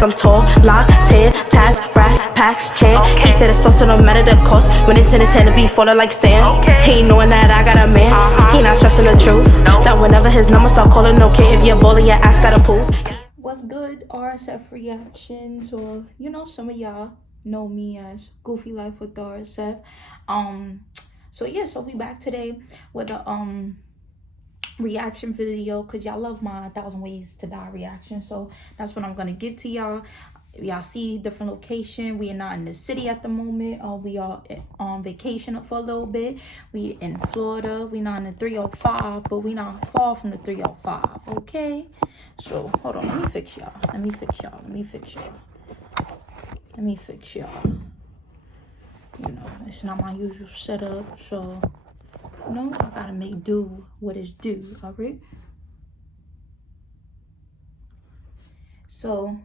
like I'm tall. Lock, tear, tats, rats, packs, chair. He said it's also no matter the cost. When it's in his hand to be falling like sand. He ain't knowing that I got a man. He not stressing the truth. That whenever his number start calling, no care if you're balling, your ass got a proof. What's good, RSF reactions, or some of y'all know me as Goofy Life with RSF. So we back today with a reaction video, because y'all love my 1,000 Ways to Die reaction. So that's what I'm gonna give to y'all. Y'all see different location. We are not in the city at the moment. We are on vacation for a little bit. We in Florida. We not in the 305, but we not far from the 305. Okay. So hold on. Let me fix y'all. It's not my usual setup, so I gotta make do what is due. All right. So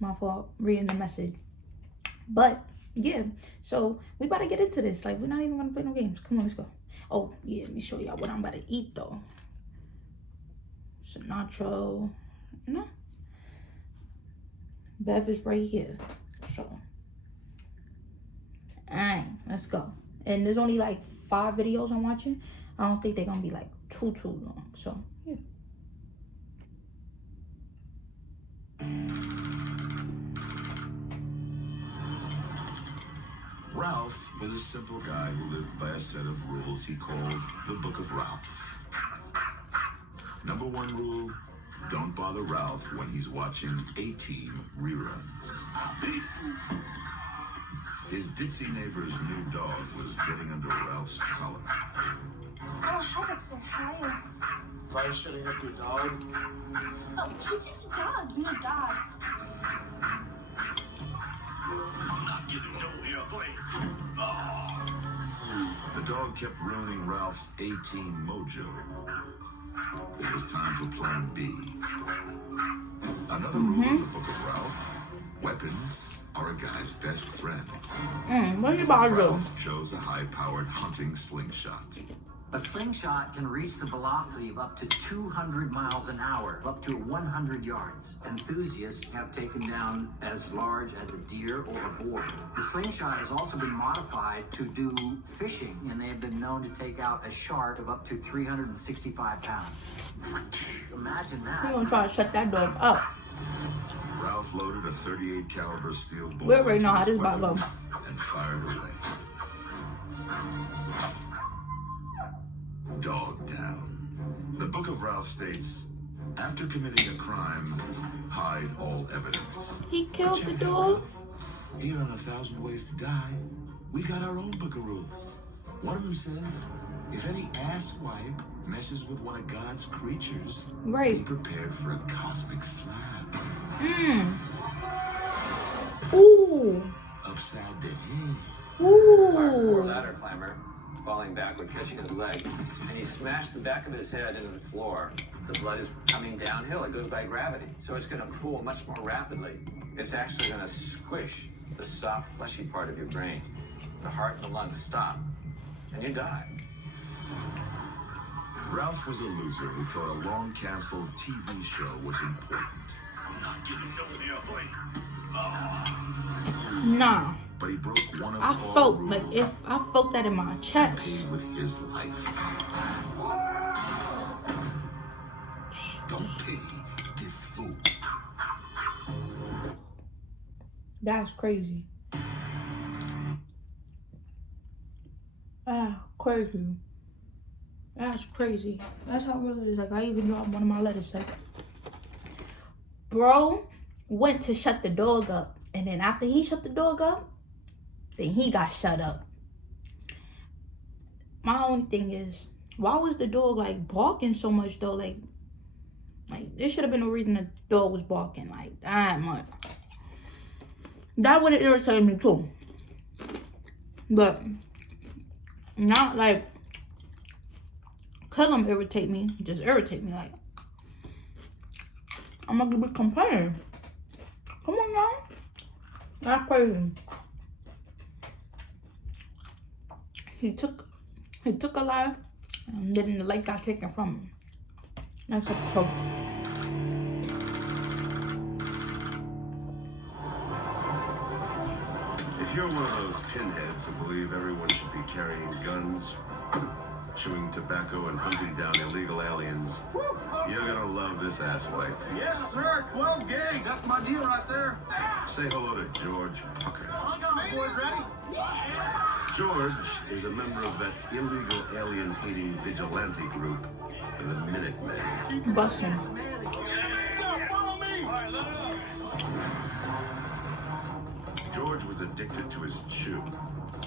my fault reading the message, but yeah, so we about to get into this. Like, we're not even gonna play no games. Come on, let's go. Oh yeah, let me show y'all what I'm about to eat though. Cilantro, Bev is right here, so let's go. And there's only like 5 videos I'm watching. I don't think they're gonna be like too long, so yeah. Ralph was a simple guy who lived by a set of rules he called the Book of Ralph. Number 1 rule, don't bother Ralph when he's watching A-Team reruns. His ditzy neighbor's new dog was getting under Ralph's collar. Oh, heck, it's so tired. Why shutting up your dog? Oh, he's just a dog. You know dogs. The dog kept ruining Ralph's A-Team mojo. It was time for plan B. Another rule of the Book of Ralph: weapons are a guy's best friend. What about Ralph chose a high-powered hunting slingshot. A slingshot can reach the velocity of up to 200 miles an hour, up to 100 yards. Enthusiasts have taken down as large as a deer or a boar. The slingshot has also been modified to do fishing, and they have been known to take out a shark of up to 365 pounds. Imagine that. I'm gonna try to shut that dog up. Ralph loaded a .38 caliber steel ball We already know how into this his about weapon go. and fired away. Dog down. The Book of Ralph states, after committing a crime, hide all evidence. He killed the But check it out, dog. Ralph. Here on 1,000 Ways to Die, we got our own book of rules. One of them says, if any asswipe messes with one of God's creatures, be prepared for a cosmic slap. Ooh. Upside the head. Poor Ooh. ladder climber, falling backward, catching his leg, and he smashed the back of his head into the floor. The blood is coming downhill. It goes by gravity, so it's going to cool much more rapidly. It's actually going to squish the soft, fleshy part of your brain. The heart and the lungs stop, and you die. Ralph was a loser who thought a long-canceled TV show was important. Nah. But he broke one of I all felt rules. like if I felt that in my chest. Paid with his life. Don't pity this fool. That's crazy. Crazy. That's crazy. That's how real it is. Like, I even dropped one of my letters. Like, bro went to shut the dog up, and then after he shut the dog up, then he got shut up. My only thing is, why was the dog like barking so much though? Like there should have been a reason the dog was barking like that much. That would have irritated me too. But not like kill him irritate me. Just irritate me. Like, I'm not gonna be complaining. Come on now. That's crazy. He took a life, and then the life got taken from him. Next episode. If you're one of those pinheads who believe everyone should be carrying guns, chewing tobacco, and hunting down illegal aliens, you're gonna love this asswipe. Yes, sir. 12 gauge. That's my deal right there. Say hello to George Pucker. Hang on, boys. Ready? George is a member of that illegal alien-hating vigilante group, the Minutemen. Busting. Follow me. All right, let it up. George was addicted to his chew.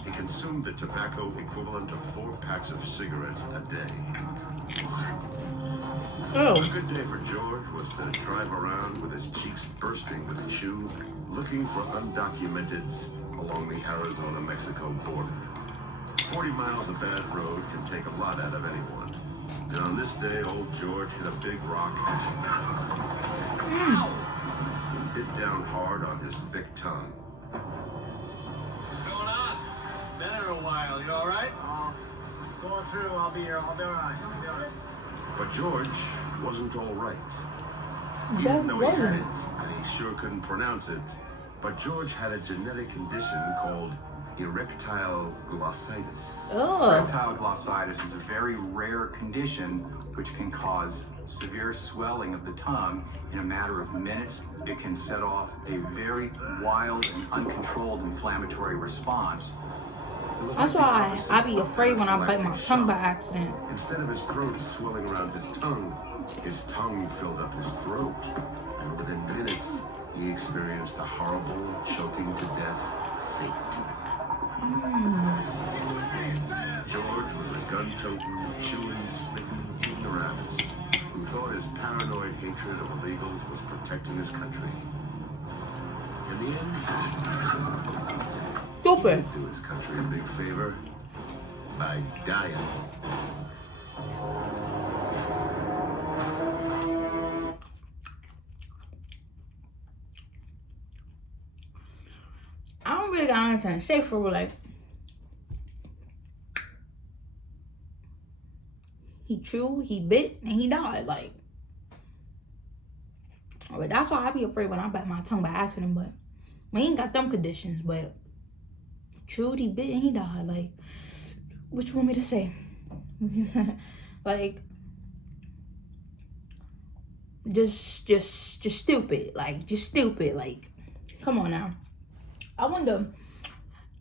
He consumed the tobacco equivalent of 4 packs of cigarettes a day. Oh. A good day for George was to drive around with his cheeks bursting with chew, looking for undocumenteds along the Arizona-Mexico border. 40 miles of bad road can take a lot out of anyone. And on this day, old George hit a big rock and bit down hard on his thick tongue. What's going on? Been here a while. You all right? Going through. I'll be here. I'll be all right. I'll be all right. But George wasn't all right. He That didn't know he had wasn't. it, and he sure couldn't pronounce it. But George had a genetic condition called erectile glossitis. Oh. Erectile glossitis is a very rare condition which can cause severe swelling of the tongue in a matter of minutes. It can set off a very wild and uncontrolled inflammatory response. It was That's like the why opposite I be of afraid when I bite my anaphylactic tongue by shock. accident. Instead of his throat swelling around his tongue filled up his throat. And within minutes, he experienced a horrible, choking to death fate. George was a gun-toting, chewing, spitting ignoramus who thought his paranoid hatred of illegals was protecting his country. In the end, Stupid. he did his country a big favor by dying. I don't really got anything to say for real, like, he chewed, he bit, and he died, like. But that's why I be afraid when I bite my tongue by accident. But we ain't got them conditions. But chewed, he bit, and he died. Like, what you want me to say? Like, just stupid. Like, just stupid. Like, come on now. I wonder,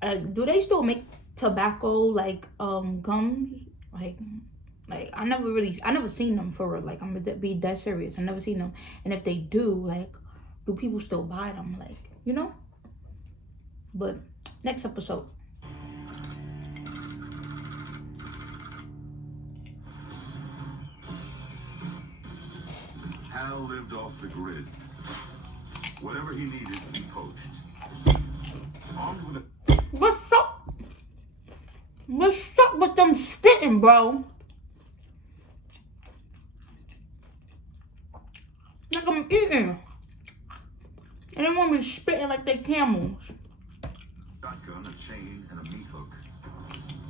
do they still make tobacco like gum? Like I never seen them for real. Like, I'm gonna be dead serious. I never seen them. And if they do, like, do people still buy them? Like, you know? But next episode. Hal lived off the grid. Whatever he needed, he poached. Armed with a What's up? What's up with them spitting, bro? Like I'm eating. And they want me spitting like they camels. shotgun, a chain, and a meat hook.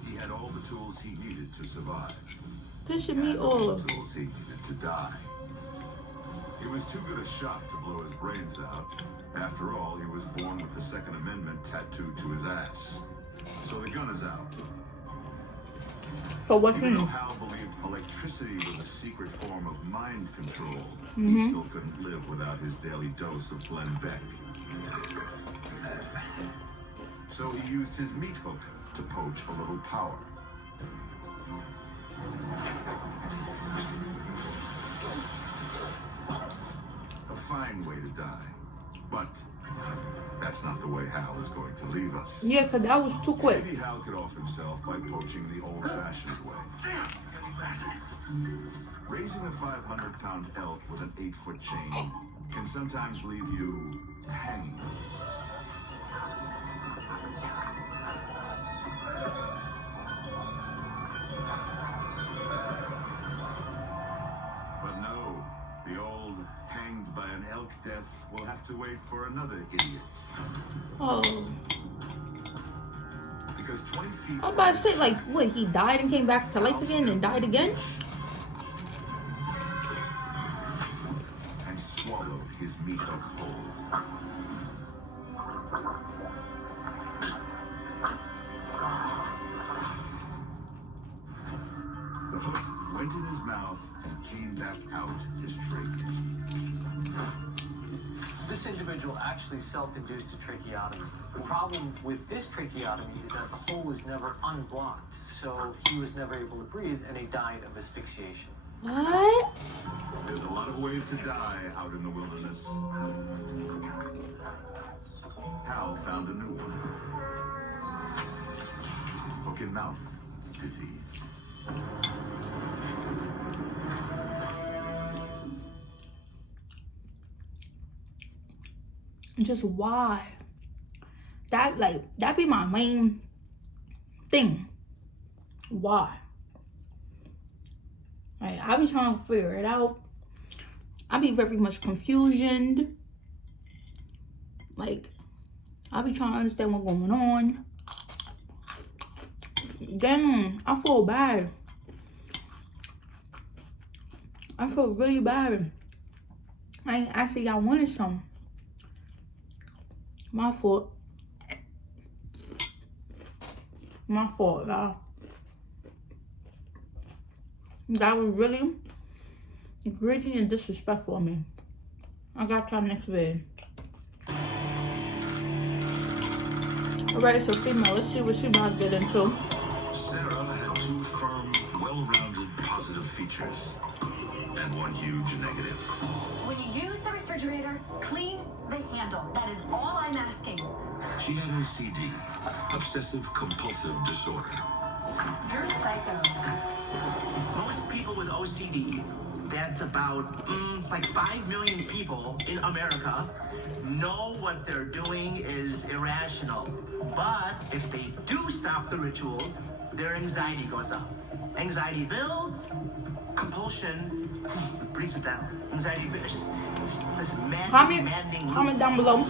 He had all the tools he needed to survive. Pissing me And all off. the tools he needed to die. He was too good a shot to blow his brains out. After all, he was born with the Second Amendment tattooed to his ass. So the gun is out. So what's Even though in? Hal believed electricity was a secret form of mind control, he still couldn't live without his daily dose of Glenn Beck. So he used his meat hook to poach a little power. A fine way to die. But that's not the way Hal is going to leave us. Yeah, cause that was too quick. Maybe Hal could off himself by poaching the old-fashioned way. Raising a 500-pound elk with an 8-foot chain can sometimes leave you hanging. But no, the old hanged by an elk death will have to wait for another idiot. Oh, Because 20 feet I was about to say, like, what? He died and came back to life again and died again? and swallowed his meat hook whole. individual actually self-induced a tracheotomy. The problem with this tracheotomy is that the hole is never unblocked, so he was never able to breathe and he died of asphyxiation. What? There's a lot of ways to die out in the wilderness. Hal found a new one. Hook and mouth disease. Just why? That be my main thing. Why? Like, I be trying to figure it out. I be very much confusion. Like, I be trying to understand what's going on. Then I feel bad. I feel really bad. Actually, I wanted some. My fault. My fault, y'all. That was really greedy and disrespectful of me. I got y'all next vid. Alright, so female, let's see what she about to get into. Sarah had two firm, well-rounded positive features and one huge negative. When you use the refrigerator, clean the handle. That is all I'm asking. She had OCD, obsessive-compulsive disorder. You're psycho. Most people with OCD, that's about like 5 million people in America, know what they're doing is irrational. But if they do stop the rituals, their anxiety goes up. Anxiety builds, compulsion brings it down. Anxiety just this maddening Comment down below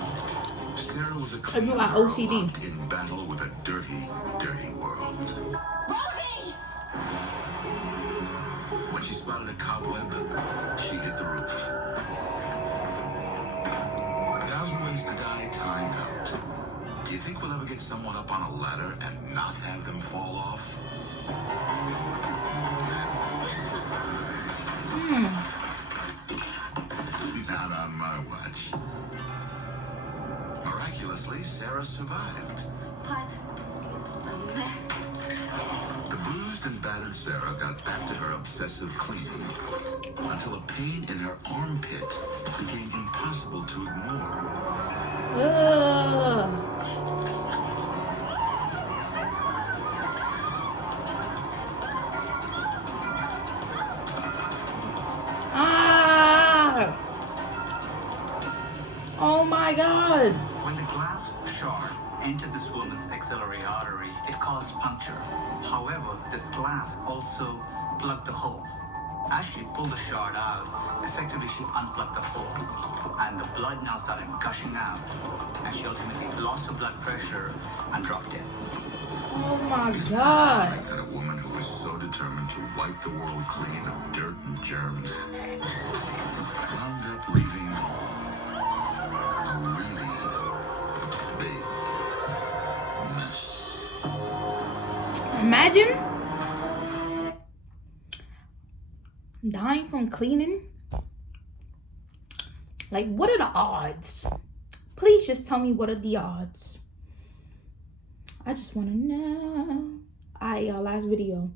Sarah was a if clean you got girl OCD. locked in battle with a dirty, dirty world. Rosie! When she spotted a cobweb, she hit the roof. 1,000 Ways to Die timed out. Do you think we'll ever get someone up on a ladder and not have them fall off? Not on my watch. Miraculously, Sarah survived. What a mess. The bruised and battered Sarah got back to her obsessive cleaning until a pain in her armpit became impossible to ignore. Ugh. Ah! Oh my God! When the glass shard entered this woman's axillary artery, it caused puncture. However, this glass also plugged the hole. As she pulled the shard out, effectively she unplugged the hole. And the blood now started gushing out. And she ultimately lost her blood pressure and dropped dead. Oh my God! I got a woman who was so determined to wipe the world clean of dirt and germs. Wound up leaving a really big mess. Imagine dying from cleaning. Like, what are the odds? Please just tell me what are the odds. I just want to know. Alright, y'all, last video.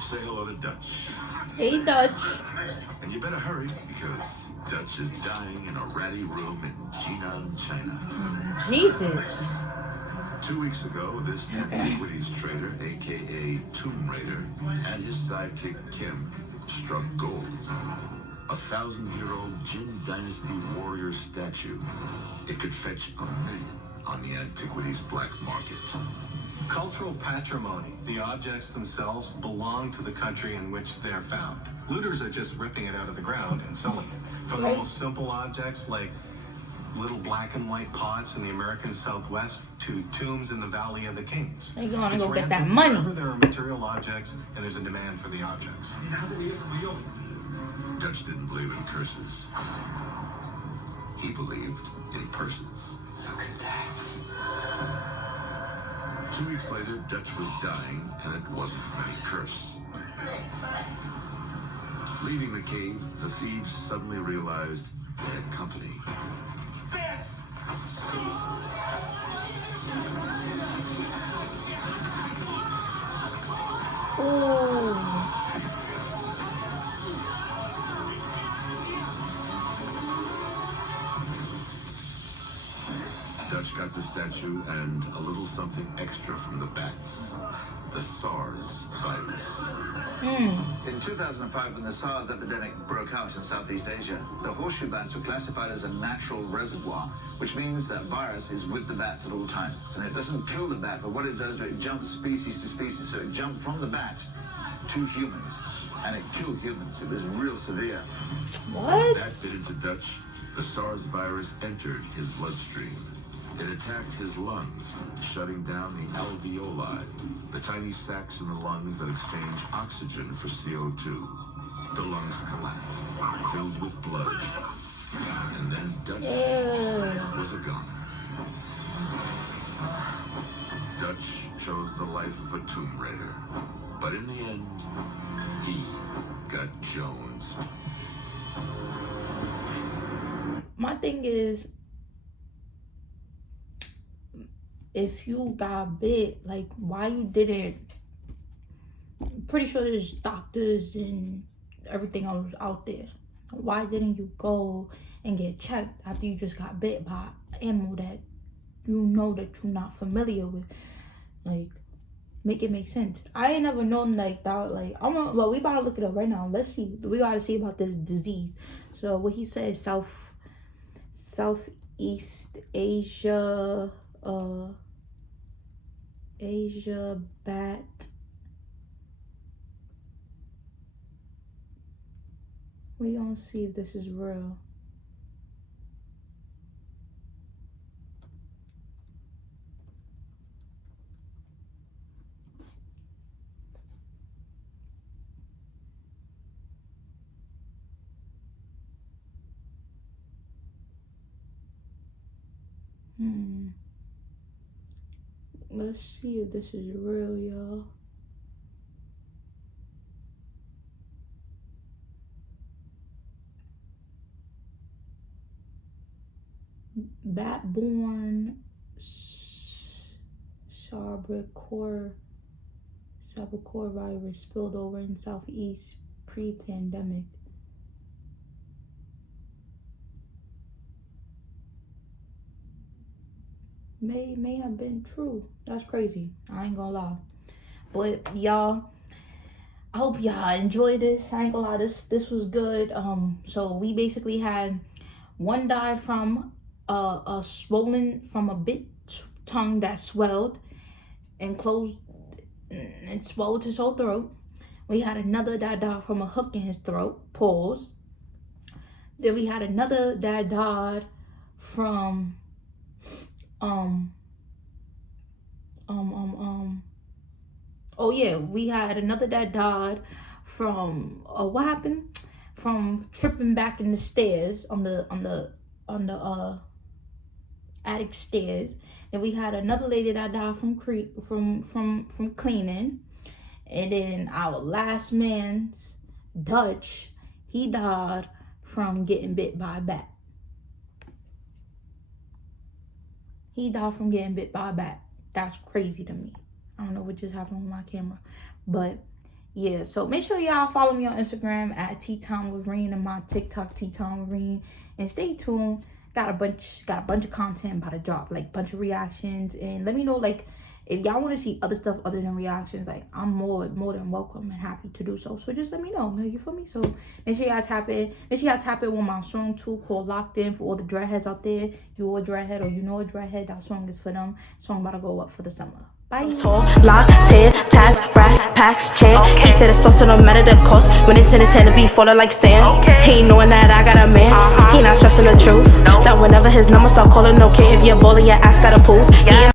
Say hello to Dutch. Hey, Dutch. And you better hurry because Dutch is dying in a ratty room in Jinan, China. Jesus. 2 weeks ago, this antiquities trader, aka Tomb Raider, and his sidekick Kim struck gold. A 1,000-year-old Jin Dynasty warrior statue. It could fetch $1 million on the antiquities black market. Cultural patrimony. The objects themselves belong to the country in which they're found. Looters are just ripping it out of the ground and selling it. From the most simple objects like little black and white pots in the American Southwest to tombs in the Valley of the Kings. They're gonna go get that rampant money. Wherever there are material objects and there's a demand for the objects. Dutch didn't believe in curses. He believed in persons. Look at that. 2 weeks later, Dutch was dying, and it wasn't from any curse. Leaving the cave, the thieves suddenly realized they had company. Dutch got the statue and a little something extra from the bats. The SARS virus. In 2005, when the SARS epidemic broke out in Southeast Asia, the horseshoe bats were classified as a natural reservoir, which means that virus is with the bats at all times. And it doesn't kill the bat, but what it does is it jumps species to species. So it jumped from the bat to humans, and it killed humans. It was real severe. What? That bit into Dutch, the SARS virus entered his bloodstream. It attacked his lungs, shutting down the alveoli, the tiny sacs in the lungs that exchange oxygen for CO2. The lungs collapsed, filled with blood. And then Dutch was a goner. Dutch chose the life of a tomb raider. But in the end, he got Jones. My thing is, if you got bit, like, why you didn't? I'm pretty sure there's doctors and everything else out there. Why didn't you go and get checked after you just got bit by an animal that you know that you're not familiar with? Like, make it make sense. I ain't never known like that. Like, well, we about to look it up right now. Let's see. We gotta see about this disease. So what he said, Southeast Asia. Asia bat. We gonna see if this is real. Let's see if this is real, y'all. Bat-borne Sabrecore virus spilled over in Southeast pre-pandemic. May have been true. That's crazy. I ain't gonna lie. But y'all, I hope y'all enjoy this. I ain't gonna lie, this was good. So we basically had one died from a swollen from a bit tongue that swelled and closed and swelled his whole throat. We had another that died from a hook in his throat, pause. Then we had another that died from oh yeah, we had another that died from what happened? From tripping back in the stairs on the attic stairs. And we had another lady that died from cleaning. And then our last man's Dutch, he died from getting bit by a bat. He died from getting bit by a bat. That's crazy to me. I don't know what just happened with my camera. But yeah, so make sure y'all follow me on Instagram at Tea Time with Reen and my TikTok Tea Time with Reen. And stay tuned. Got a bunch of content about to drop, like bunch of reactions. And let me know, like, if y'all want to see other stuff other than reactions, like, I'm more than welcome and happy to do so. So just let me know, you feel me? So make sure y'all tap in. Make sure y'all tap in with my song too, called Locked In, for all the dreadheads out there. You a dreadhead or you know a dreadhead, that song is for them. Song about to go up for the summer. Bye. Tall, locked, tear, tats, racks, packs, chair. He said it's also no matter the cost. When it's in his hand to be falling like sand. He ain't knowing that I got a man. He not stressing the truth. That whenever his number start calling, okay, if you're balling, your ass gotta prove.